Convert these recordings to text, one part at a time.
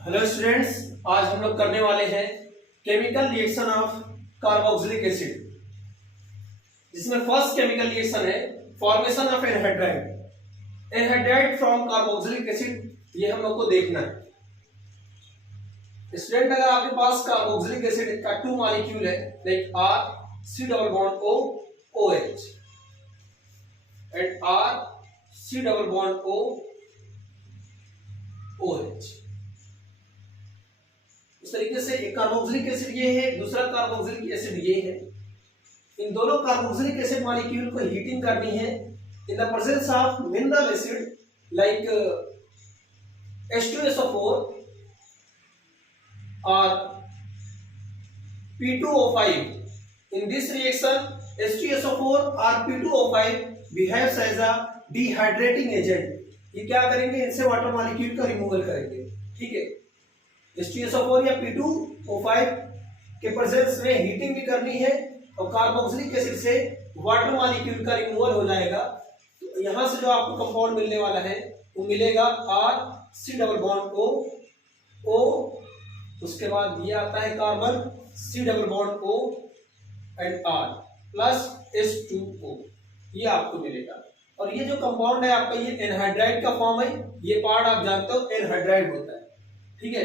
Hello students, आज हम लोग करने वाले हैं chemical reaction of carboxylic acid, जिसमें फर्स्ट केमिकल रिएक्शन है formation of anhydride. Anhydride from carboxylic acid, ये हम लोग को देखना है। स्टूडेंट, अगर आपके पास कार्बोक्सिलिक एसिड का 2 मॉलिक्यूल है like R C double bond O O H and R C double bond O O H, उस तरीके से एक कार्बोक्सिलिक एसिड ये है, दूसरा कार्बोक्सिलिक एसिड ये है। इन दोनों कार्बोक्सिलिक एसिड मॉलिक्यूल को हीटिंग करनी है इन the presence of mineral acid like H2SO4 or P2O5. In this reaction, H2SO4 or P2O5 behaves as a dehydrating agent. ये क्या करेंगे, इनसे वाटर मॉलिक्यूल का रिमूवल करेंगे। ठीक है, H2SO4 या P2O5 के प्रेजेंस में हीटिंग भी करनी है और कार्बोक्सिलिक एसिड से वाटर मॉलिक्यूल का रिमूवल हो जाएगा। तो यहां से जो आपको कंपाउंड मिलने वाला है वो मिलेगा R C double bond O O, उसके बाद ये आता है carbon C double bond O and R plus H2O, ये आपको मिलेगा। और ये जो कंपाउंड है आपका, ये एनहाइड्राइड का फॉर्म है। ये पार्ट आप जानते हो एनहाइड्राइड होता है। ठीक है,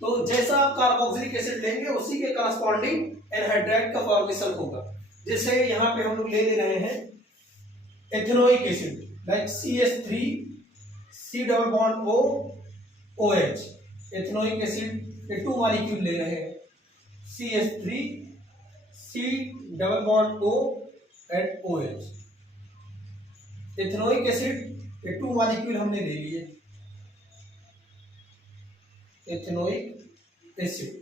तो जैसा आप कार्बोक्सिलिक एसिड लेंगे उसी के करस्पॉन्डिंग एनहाइड्राइड का फॉर्मेशन होगा। जैसे यहाँ पे हम लोग ले रहे हैं ethanoic acid like CH3 C double bond O OH। Ethanoic acid के 2 मॉलिक्यूल ले रहे हैं, CH3 C double bond O and OH। Ethanoic acid के 2 मॉलिक्यूल हमने ले लिए, एथेनोइक एसिड,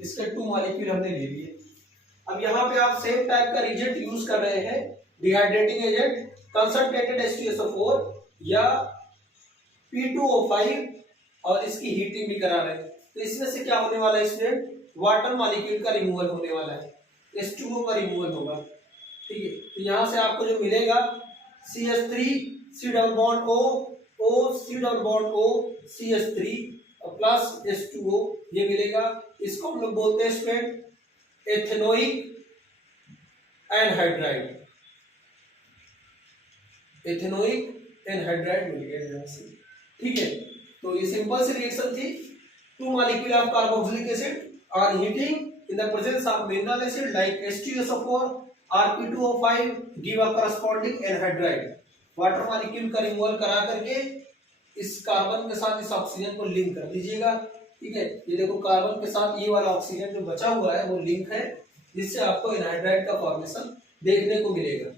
इसके 2 मॉलिक्यूल हमने ले लिए। अब यहाँ पे आप सेम टाइप का रिएजेंट यूज कर रहे हैं, डिहाइड्रेटिंग एजेंट, कंसंट्रेटेड H2SO4 या P2O5, और इसकी हीटिंग भी करा रहे हैं। तो इसमें से क्या होने वाला है स्टूडेंट, वाटर मॉलिक्यूल का रिमूवल होने वाला है, H2O का रिमूवल होगा। ठीक है, तो यहाँ से आपको जो मिलेगा CH3 C double bond O O C double bond O CH3 और प्लस H2O, ये मिलेगा। इसको हम लोग बोलते हैं student ethanoic anhydride. Ethanoic anhydride मिल गया यहाँ से। ठीक है, तो ये सिंपल सी रिएक्शन थी। 2 molecule of carboxylic acid are heating in the presence of mineral acid like H2SO4 or P2O5 give a corresponding anhydride. Water molecule का रिमूवल करा करके इस कार्बन के साथ इस ऑक्सीजन को लिंक कर दीजिएगा। ठीक है, ये देखो कार्बन के साथ ये वाला ऑक्सीजन जो बचा हुआ है वो लिंक है, जिससे आपको एनहाइड्राइड का फॉर्मेशन देखने को मिलेगा।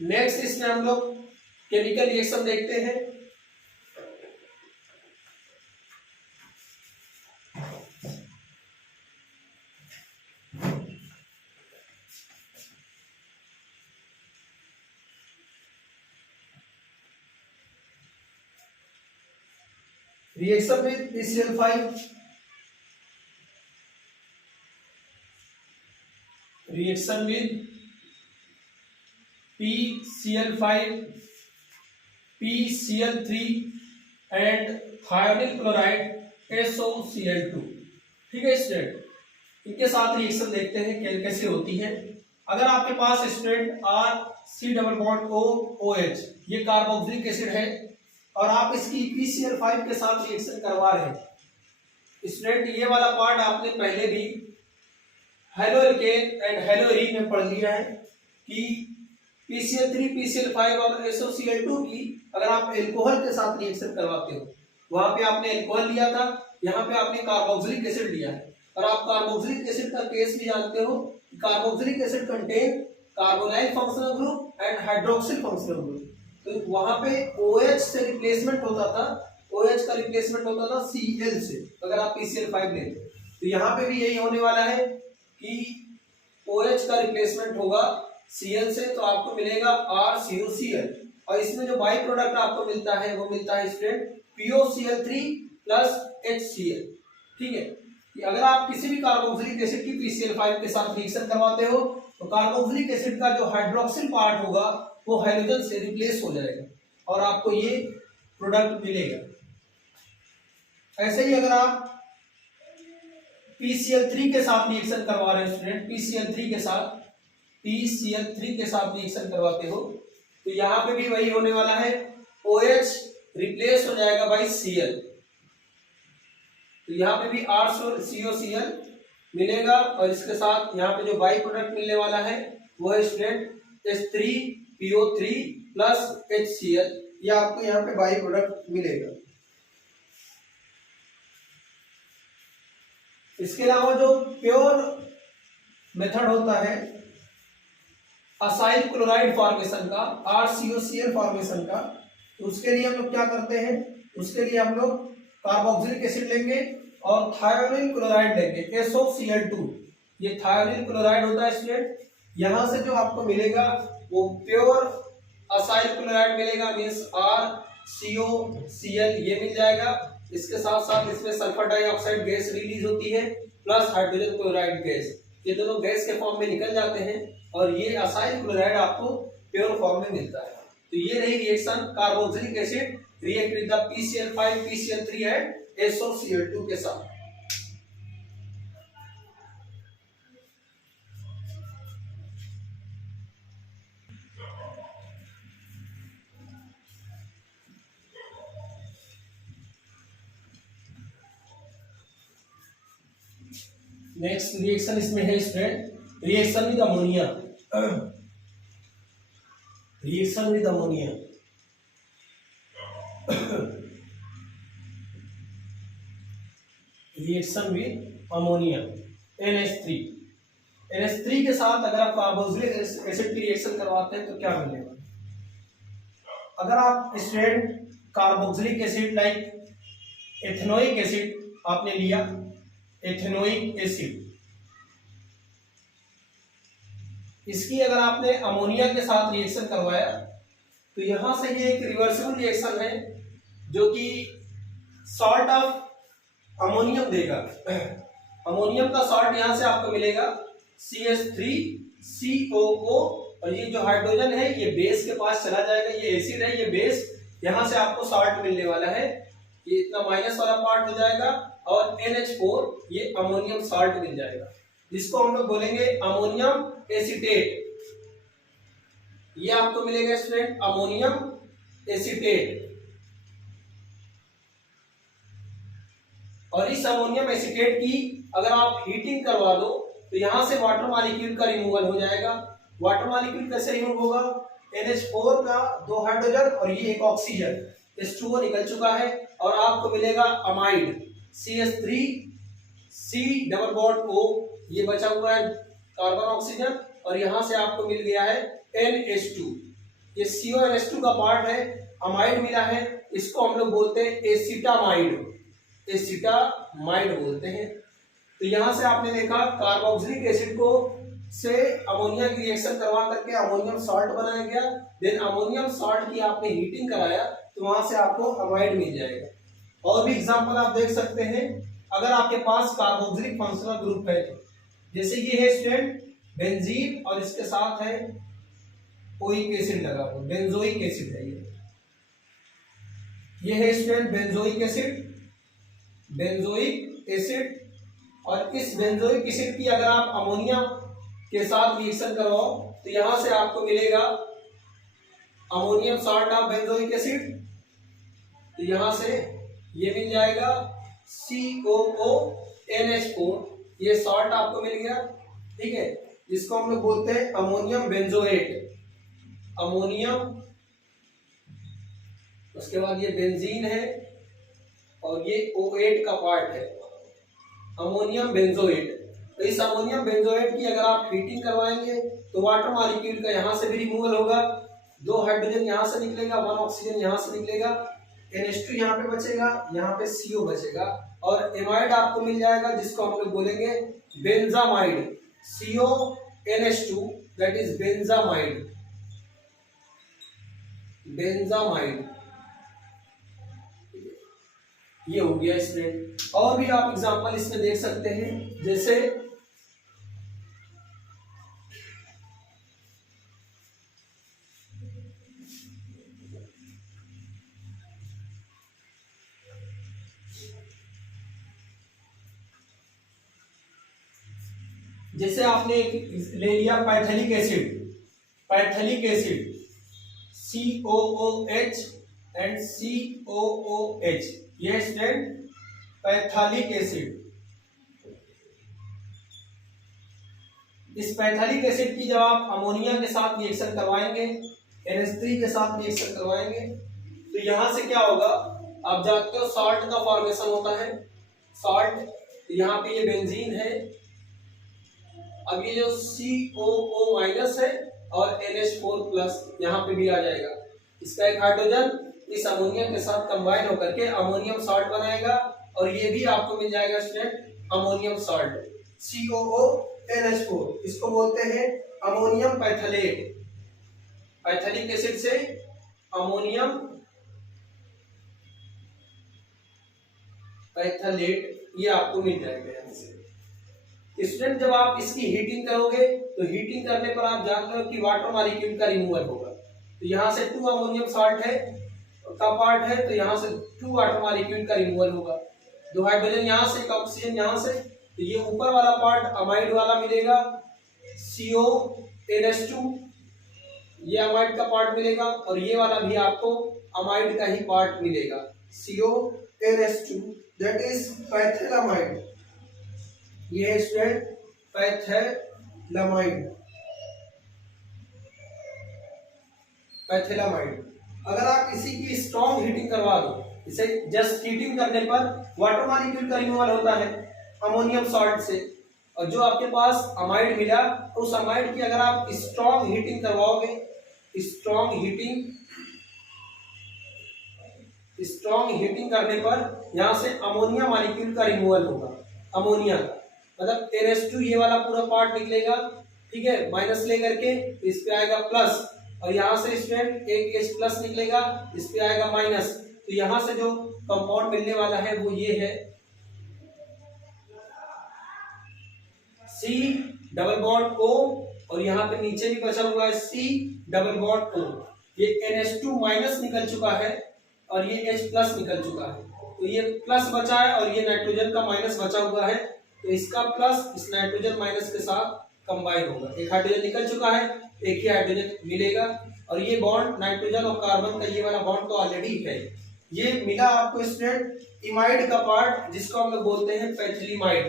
नेक्स्ट इसमें हम लोग केमिकल रिएक्शन देखते हैं। Reaction with PCl5, reaction with PCl5, PCl3 and thionyl chloride SOCl2। ठीक है स्टूडेंट, इनके साथ रिएक्शन देखते हैं कैसे होती है। अगर आपके पास student R C double bond O OH, ये कार्बोक्सिलिक एसिड है और आप इसकी PCl5 के साथ रिएक्शन करवा रहे हैं। स्टूडेंट, ये वाला पार्ट आपने पहले भी halo alkane and hello arene में पढ़ लिया है कि PCl3 PCl5 और SOCl2 की अगर आप एल्कोहल के साथ रिएक्शन करवाते हो, वहां पे आपने एल्कोहल लिया था, यहाँ पे आपने कार्बोक्सिलिक एसिड लिया है। और आप कार्बोक्सिलिक एसिड का केस भी जानते हो, carboxylic acid contain carbonyl functional group and hydroxyl functional group. तो वहां पे OH से रिप्लेसमेंट होता था, OH का रिप्लेसमेंट होता था Cl से, अगर आप PCl5 लेते। तो यहाँ पे भी यही होने वाला है कि OH का रिप्लेसमेंट होगा Cl से, तो आपको मिलेगा RCOCl, और इसमें जो बाई प्रोडक्ट आपको मिलता है वो मिलता है स्टूडेंट POCl3 प्लस HCl। ठीक है, कि अगर आप किसी भी कार्बोक्सिलिक एसिड की PCl5 के साथ रिएक्शन करवाते हो तो कार्बोक्सिलिक एसिड का जो हाइड्रोक्सिल पार्ट होगा वो हाइड्रोजन से रिप्लेस हो जाएगा और आपको ये प्रोडक्ट मिलेगा। ऐसे ही अगर आप PCl3 के साथ रिएक्शन करवा रहे हैं स्टूडेंट, PCl3 के साथ रिएक्शन करवाते हो तो यहाँ पे भी वही होने वाला है, OH रिप्लेस हो जाएगा बाई Cl, तो यहाँ पे भी RCOCl मिलेगा और इसके साथ यहाँ पे जो बाई प्रोडक्ट मिलने वाला है वो है स्टूडेंट H3PO3 प्लस HCl, ये आपको यहाँ पे बाई प्रोडक्ट मिलेगा। इसके अलावा जो प्योर मेथड होता है असाइल क्लोराइड फॉर्मेशन का, RCOCl फॉर्मेशन का, तो उसके लिए हम लोग क्या करते हैं, उसके लिए हम लोग कार्बोक्सिलिक एसिड लेंगे और थायोनिल क्लोराइड लेंगे, SOCl2। ये थायोनिल क्लोराइड होता है स्टूडेंट, यहां से जो आपको मिलेगा वो प्योर असाइल क्लोराइड मिलेगा, मींस RCOCl ये मिल जाएगा। इसके साथ साथ इसमें सल्फर डाइऑक्साइड गैस रिलीज होती है प्लस हाइड्रोजन क्लोराइड गैस, ये दोनों गैस के फॉर्म में निकल जाते हैं और ये असाइल क्लोराइड आपको प्योर फॉर्म में मिलता है। तो ये रही reaction, carboxylic acid react with the PCl5 PCl3 and SOCl2 के साथ। नेक्स्ट रिएक्शन इसमें है student reaction with ammonia, reaction with ammonia. Reaction with ammonia NH3 के साथ अगर आप कार्बोक्सिलिक एसिड की रिएक्शन करवाते हैं तो क्या मिलेगा। अगर आप student carboxylic acid like ethanoic acid आपने लिया, एथेनोइक एसिड, इसकी अगर आपने अमोनिया के साथ रिएक्शन करवाया तो यहां से ये एक रिवर्सिबल रिएक्शन है जो कि सॉल्ट ऑफ अमोनियम देगा। अमोनियम का सॉल्ट यहां से आपको मिलेगा CH3COO, और ये जो हाइड्रोजन है ये बेस के पास चला जाएगा, ये एसिड है ये बेस, यहां से आपको सॉल्ट मिलने वाला है, ये इतना माइनस वाला पार्ट हो जाएगा और NH4 ये अमोनियम सॉल्ट मिल जाएगा जिसको हम लोग बोलेंगे अमोनियम एसीटेट। ये आपको मिलेगा स्टूडेंट अमोनियम एसीटेट, और इस अमोनियम एसीटेट की अगर आप हीटिंग करवा दो तो यहां से वाटर मॉलिक्यूल का रिमूवल हो जाएगा। वाटर मॉलिक्यूल कैसे रिमूव होगा, NH4 का 2 हाइड्रोजन और ये एक ऑक्सीजन, H2O निकल चुका है और आपको मिलेगा amide CH3C double bond O, ये बचा हुआ है कार्बन ऑक्सीजन, और यहां से आपको मिल गया है NH2, ये CONH2 का पार्ट है, अमाइड मिला है, इसको हम लोग बोलते हैं एसिटामाइड, एसिटामाइड बोलते हैं। तो यहां से आपने देखा कार्बोक्सिलिक एसिड को से अमोनिया की रिएक्शन करवा करके अमोनियम सॉल्ट बनाया गया, देन अमोनियम सॉल्ट की आपने हीटिंग कराया तो वहां से आपको अमाइड मिल जाएगा। और भी एग्जांपल आप देख सकते हैं, अगर आपके पास कार्बोक्सिलिक फंक्शनल ग्रुप है तो जैसे ये है स्टूडेंट बेंजीन और इसके साथ है ओइक एसिड लगा हुआ, बेंजोइक एसिड है ये है स्टूडेंट बेंजोइक एसिड, और इस बेंजोइक एसिड की अगर आप अमोनिया के साथ रिएक्शन करवाओ तो यहां से आपको मिलेगा ammonium salt of benzoic acid, तो यहां से ये मिल जाएगा COONH4, ये सॉल्ट आपको मिल गया, ठीक है, जिसको हम लोग बोलते हैं अमोनियम बेंजोएट, अमोनियम, उसके बाद ये बेंजीन है और ये O8 का पार्ट है, अमोनियम बेंजोएट। तो इस अमोनियम बेंजोएट की अगर आप हीटिंग करवाएंगे तो वाटर मॉलिक्यूल का यहां से भी रिमूवल होगा, 2 हाइड्रोजन यहां से निकलेगा, 1 ऑक्सीजन यहां से निकलेगा, NH2 यहाँ पे बचेगा, यहाँ पे CO बचेगा, और एमाइड आपको मिल जाएगा जिसको हम लोग बोलेंगे benzamide, CONH2 that is benzamide, benzamide, ये हो गया स्टूडेंट। और भी आप एग्जांपल इसमें देख सकते हैं, जैसे जैसे आपने ले लिया phthalic acid, phthalic acid COOH and COOH, ये स्टूडेंट पैथेलिक एसिड। इस पैथेलिक एसिड की जब आप अमोनिया के साथ रिएक्शन करवाएंगे, NH3 के साथ रिएक्शन करवाएंगे, तो यहां से क्या होगा, आप जानते हो सॉल्ट का फॉर्मेशन होता है, सॉल्ट, यहाँ पे ये बेंजीन है, अब ये जो COO माइनस है और NH4 प्लस यहाँ पे भी आ जाएगा, इसका एक हाइड्रोजन इस अमोनिया के साथ कंबाइन होकर के अमोनियम सॉल्ट बनाएगा, और ये भी आपको मिल जाएगा स्टूडेंट अमोनियम सॉल्ट COONH4, इसको बोलते हैं अमोनियम पैथलेट। पैथेलिक एसिड से अमोनियम पैथलेट ये आपको मिल जाएगा यहाँ से। स्टूडेंट जब आप इसकी हीटिंग करोगे तो हीटिंग करने पर आप जानते हो कि वाटर मॉलिक्यूल का रिमूवल होगा, तो यहाँ से 2 अमोनियम सॉल्ट है का पार्ट है, तो यहाँ से 2 वाटर मॉलिक्यूल का रिमूवल होगा, 2 हाइड्रोजन यहाँ से, ऑक्सीजन यहाँ से, तो ये ऊपर वाला पार्ट अमाइड वाला मिलेगा CONH2, ये अमाइड का पार्ट मिलेगा, और ये वाला भी आपको अमाइड का ही पार्ट मिलेगा CONH2, दैट इज पैथिलामाइड। ये है स्टूडेंट पैथिलामाइड, पैथिलामाइड। अगर आप इसी की स्ट्रॉन्ग हीटिंग करवा दो, इसे जस्ट हीटिंग करने पर वाटर मॉलिक्यूल का रिमूवल होता है अमोनियम सॉल्ट से, और जो आपके पास अमाइड मिला, उस अमाइड की अगर आप स्ट्रॉन्ग हीटिंग करवाओगे, स्ट्रॉन्ग हीटिंग करने पर यहाँ से अमोनिया मॉलिक्यूल का रिमूवल होगा, अमोनिया का मतलब NH2 ये वाला पूरा पार्ट निकलेगा, ठीक है, माइनस लेकर के इस पे आएगा प्लस, और यहाँ से स्टूडेंट एक H प्लस निकलेगा, इस पे आएगा माइनस, तो यहाँ से जो कंपाउंड मिलने वाला है वो ये है C डबल बॉन्ड O, और यहाँ पे नीचे भी बचा हुआ है C डबल बॉन्ड O। ये NH2 माइनस निकल चुका है और ये H प्लस निकल चुका है, तो ये प्लस बचा है और ये नाइट्रोजन का माइनस बचा हुआ है, तो इसका प्लस इस नाइट्रोजन माइनस के साथ कंबाइन होगा, एक हाइड्रोजन निकल चुका है, एक ही हाइड्रोजन मिलेगा, और ये बॉन्ड नाइट्रोजन और कार्बन का ये वाला बॉन्ड तो ऑलरेडी है। ये मिला आपको स्टूडेंट इमाइड का पार्ट, जिसको हम लोग बोलते हैं पैथिलीमाइड,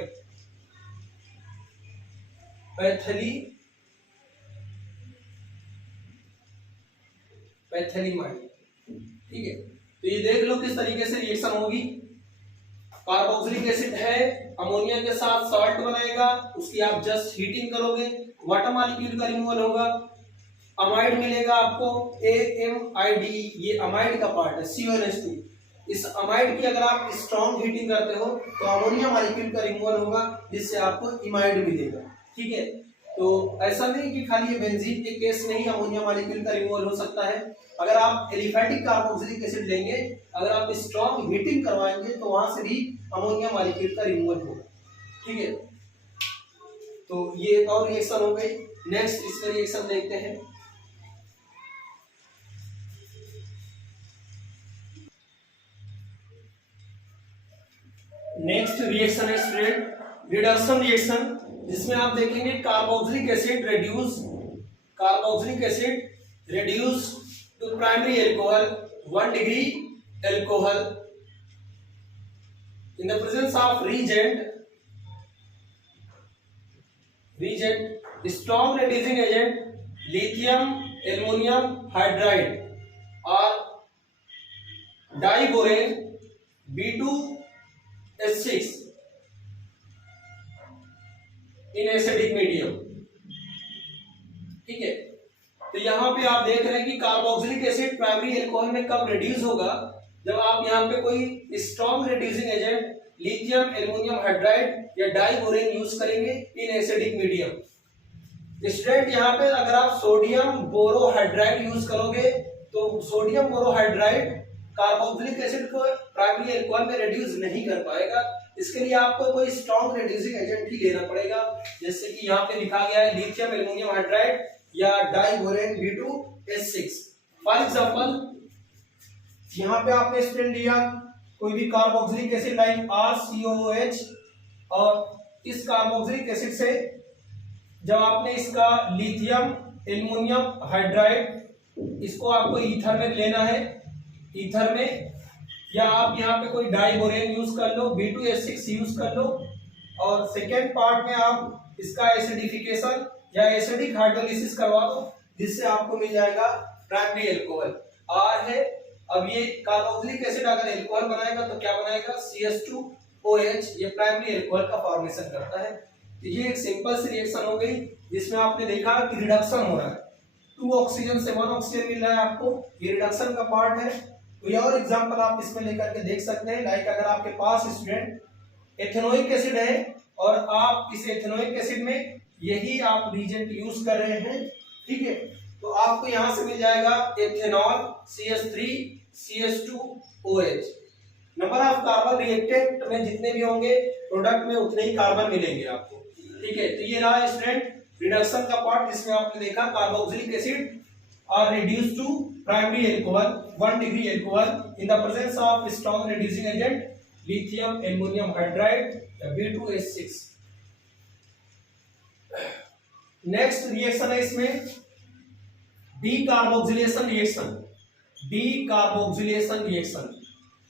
पैथिलीमाइड, ठीक है। तो ये देख लो किस तरीके से रिएक्शन होगी। कार्बोक्सिलिक एसिड है, अमोनिया के साथ सॉल्ट बनाएगा, उसकी आप जस्ट हीटिंग करोगे, वाटर मॉलिक्यूल का रिमूवल होगा, अमाइड मिलेगा आपको AMID, ये अमाइड का पार्ट है CONH2। इस अमाइड की अगर आप स्ट्रॉन्ग हीटिंग करते हो तो अमोनिया मॉलिक्यूल का रिमूवल होगा, जिससे आपको इमाइड मिलेगा, ठीक है। तो ऐसा नहीं कि खाली ये बेंजीन के केस में ही अमोनिया मॉलिक्यूल का रिमूवल हो सकता है, अगर आप एलिफैटिक कार्बोक्सिलिक एसिड लेंगे, अगर आप स्ट्रॉन्ग हीटिंग करवाएंगे तो वहां से भी अमोनिया मॉलिक्यूल का रिमूवल होगा, ठीक है। तो ये एक और रिएक्शन हो गई। नेक्स्ट इसका रिएक्शन देखते हैं। नेक्स्ट रिएक्शन है स्टूडेंट रिडक्शन रिएक्शन, जिसमें आप देखेंगे carboxylic acid reduce to primary alcohol 1 degree alcohol in the presence of reagent strong reducing agent lithium aluminum hydride or diborane B2H6 in acidic medium, ठीक है। तो यहाँ पे आप देख रहे हैं कि कार्बोक्सिलिक एसिड प्राइमरी अल्कोहल में कब रिड्यूस होगा, जब आप यहाँ पे कोई strong reducing agent lithium aluminium hydride या डाइबोरेन यूज करेंगे इन एसिडिक मीडियम। स्टूडेंट यहाँ पे अगर आप सोडियम बोरोहाइड्राइड यूज करोगे तो सोडियम बोरोहाइड्राइड कार्बोक्सिलिक एसिड को प्राइमरी अल्कोहल में रिड्यूस नहीं कर पाएगा, इसके लिए आपको कोई स्ट्रॉन्ग रिड्यूसिंग एजेंट ही लेना पड़ेगा, जैसे कि यहाँ पे लिखा गया है लिथियम एल्युमिनियम हाइड्राइड या डाइबोरेन B2H6। फॉर एग्जांपल यहाँ पे आपने स्टूडेंट लिया कोई भी कार्बोक्सिलिक एसिड लाइक RCOOH, और इस कार्बोक्सिलिक एसिड से जब आपने इसका लिथियम एल्युमिनियम हाइड्राइड इसको आपको ईथर में लेना है, ईथर में, या आप यहाँ पे कोई डाइबोरेन यूज कर लो, B2H6 यूज कर लो, और सेकेंड पार्ट में आप इसका एसिडिफिकेशन या एसिडिक हाइड्रोलिसिस करवा दो, जिससे आपको मिल जाएगा प्राइमरी एल्कोहल। R है, अब ये कार्बोक्सिलिक एसिड अगर एल्कोहल बनाएगा तो क्या बनाएगा, CH2OH, ये प्राइमरी एल्कोहल का फॉर्मेशन करता है। तो ये एक सिंपल सी रिएक्शन हो गई जिसमें आपने देखा कि रिडक्शन हो रहा है, 2 ऑक्सीजन से 1 ऑक्सीजन मिल रहा है आपको, ये रिडक्शन का पार्ट है। कोई और एग्जांपल आप इसमें लेकर के देख सकते हैं, लाइक अगर आपके पास स्टूडेंट एथेनोइक एसिड है और आप इस एथेनोइक एसिड में यही आप रिएजेंट यूज कर रहे हैं, ठीक है, तो आपको यहां से मिल जाएगा ethanol CH3CH2OH। Number of carbon reactant में जितने भी होंगे प्रोडक्ट में उतने ही कार्बन मिलेंगे आपको, ठीक है। तो ये रहा स्टूडेंट रिडक्शन का पार्ट, जिसमें आपने देखा carboxylic acid are reduced to primary alcohol 1 degree alcohol in the presence of strong reducing agent lithium aluminum hydride B2H6। Next reaction है इसमें decarboxylation reaction. Decarboxylation reaction,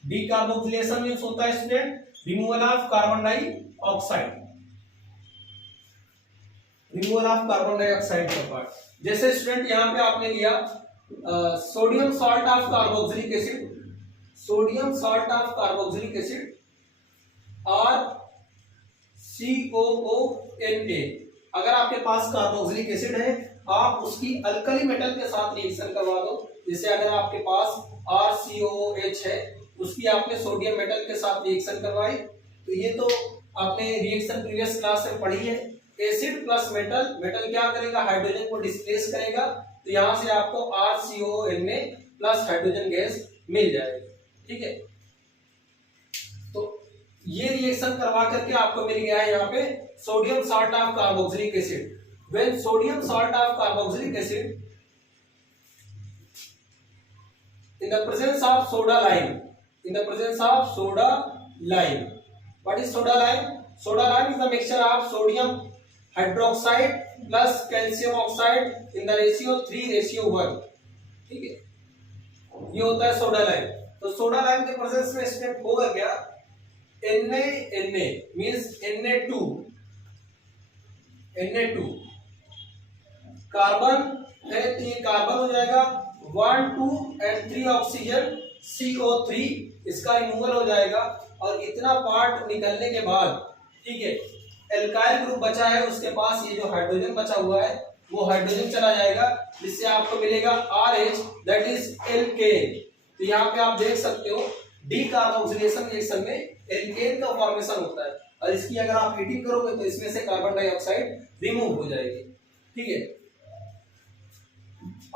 decarboxylation means होता है student removal of carbon dioxide, removal of carbon dioxide का part. जैसे student यहाँ पे आपने लिया sodium salt of carboxylic acid, sodium salt of carboxylic acid और COONA। अगर आपके पास कार्बोक्सिलिक एसिड है आप उसकी अल्कली मेटल के साथ रिएक्शन करवा दो, जैसे अगर आपके पास RCOOH है उसकी आपने सोडियम मेटल के साथ रिएक्शन करवाई, तो ये तो आपने रिएक्शन प्रीवियस क्लास में पढ़ी है। एसिड प्लस मेटल, मेटल क्या करेगा, हाइड्रोजन को डिस्प्लेस करेगा, तो यहां से आपको RCONA प्लस हाइड्रोजन गैस मिल जाएगी, ठीक है। तो ये रिएक्शन करवा करके आपको मिल गया है यहाँ पे sodium salt of carboxylic acid. When sodium salt of carboxylic acid in the presence of soda lime, in the presence of soda lime, what is soda lime? Soda lime is the mixture of sodium hydroxide plus calcium oxide in the ratio 3:1, ठीक है, ये होता है soda lime. तो soda lime के presence में step होगा क्या, Na मींस Na2 कार्बन है, तो ये कार्बन हो जाएगा 1 2 and 3 ऑक्सीजन CO3, इसका रिमूवल हो जाएगा, और इतना पार्ट निकलने के बाद, ठीक है, एल्काइल ग्रुप बचा है उसके पास ये जो हाइड्रोजन बचा हुआ है वो हाइड्रोजन चला जाएगा, जिससे आपको मिलेगा RH, दैट इज एल्केन। तो यहाँ पे आप देख सकते हो डीकार्बोक्सिलेशन रिएक्शन में एल्केन का फॉर्मेशन होता है, और इसकी अगर आप हीटिंग करोगे तो इसमें से कार्बन डाइऑक्साइड रिमूव हो जाएगी, ठीक है।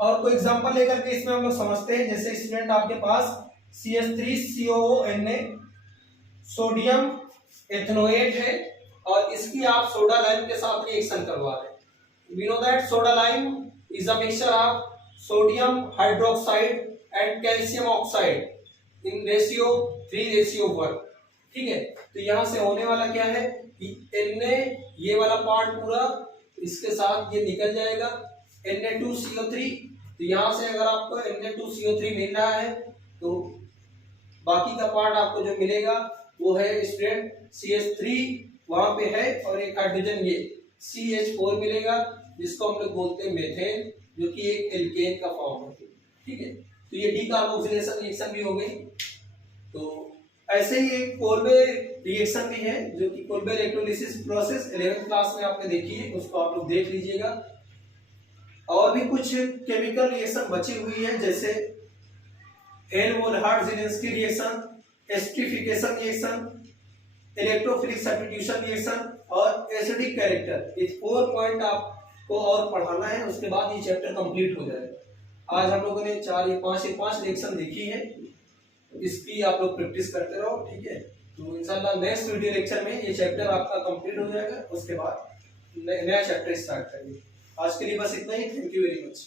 और कोई एग्जांपल लेकर के इसमें हम लोग समझते हैं, जैसे स्टूडेंट आपके पास CH3COONA सोडियम एथेनोएट है और इसकी आप सोडा लाइम के साथ रिएक्शन करवा रहे हैं। We know that soda lime is a mixture of sodium hydroxide and calcium oxide in ratio 3:1, ठीक है। तो यहां से होने वाला क्या है कि Na ये वाला पार्ट पूरा इसके साथ ये निकल जाएगा, Na2CO3। तो यहां से अगर आपको Na2CO3 मिल रहा है तो बाकी का पार्ट आपको जो मिलेगा वो है स्टूडेंट CH3 वहां पे है, और एक हाइड्रोजन ये CH4 मिलेगा, जिसको हम लोग बोलते हैं मेथेन, जो कि एक एल्केन का फॉर्म है, ठीक है। तो ये डीकार्बोक्सिलेशन रिएक्शन भी हो गई। तो ऐसे ही एक कोल्बे रिएक्शन भी है, जो कि Kolbe electrolysis process 11th class में आपने देखी है, उसको आप लोग देख लीजिएगा। और भी कुछ केमिकल रिएक्शन बची हुई है, जैसे Helmholtz-Zelensky reaction, esterification reaction, electrophilic substitution reaction और एसिडिक कैरेक्टर। ये 4 पॉइंट आपको और पढ़ाना है, उसके बाद ये चैप्टर कंप्लीट हो जाएगा। आज हम लोगों ने 5 रिएक्शन देखी है, इसकी आप लोग प्रैक्टिस करते रहो, ठीक है। तो इंशाल्लाह नेक्स्ट वीडियो लेक्चर में ये चैप्टर आपका कंप्लीट हो जाएगा, उसके बाद नया चैप्टर स्टार्ट करेंगे। आज के लिए बस इतना ही। Thank you very much.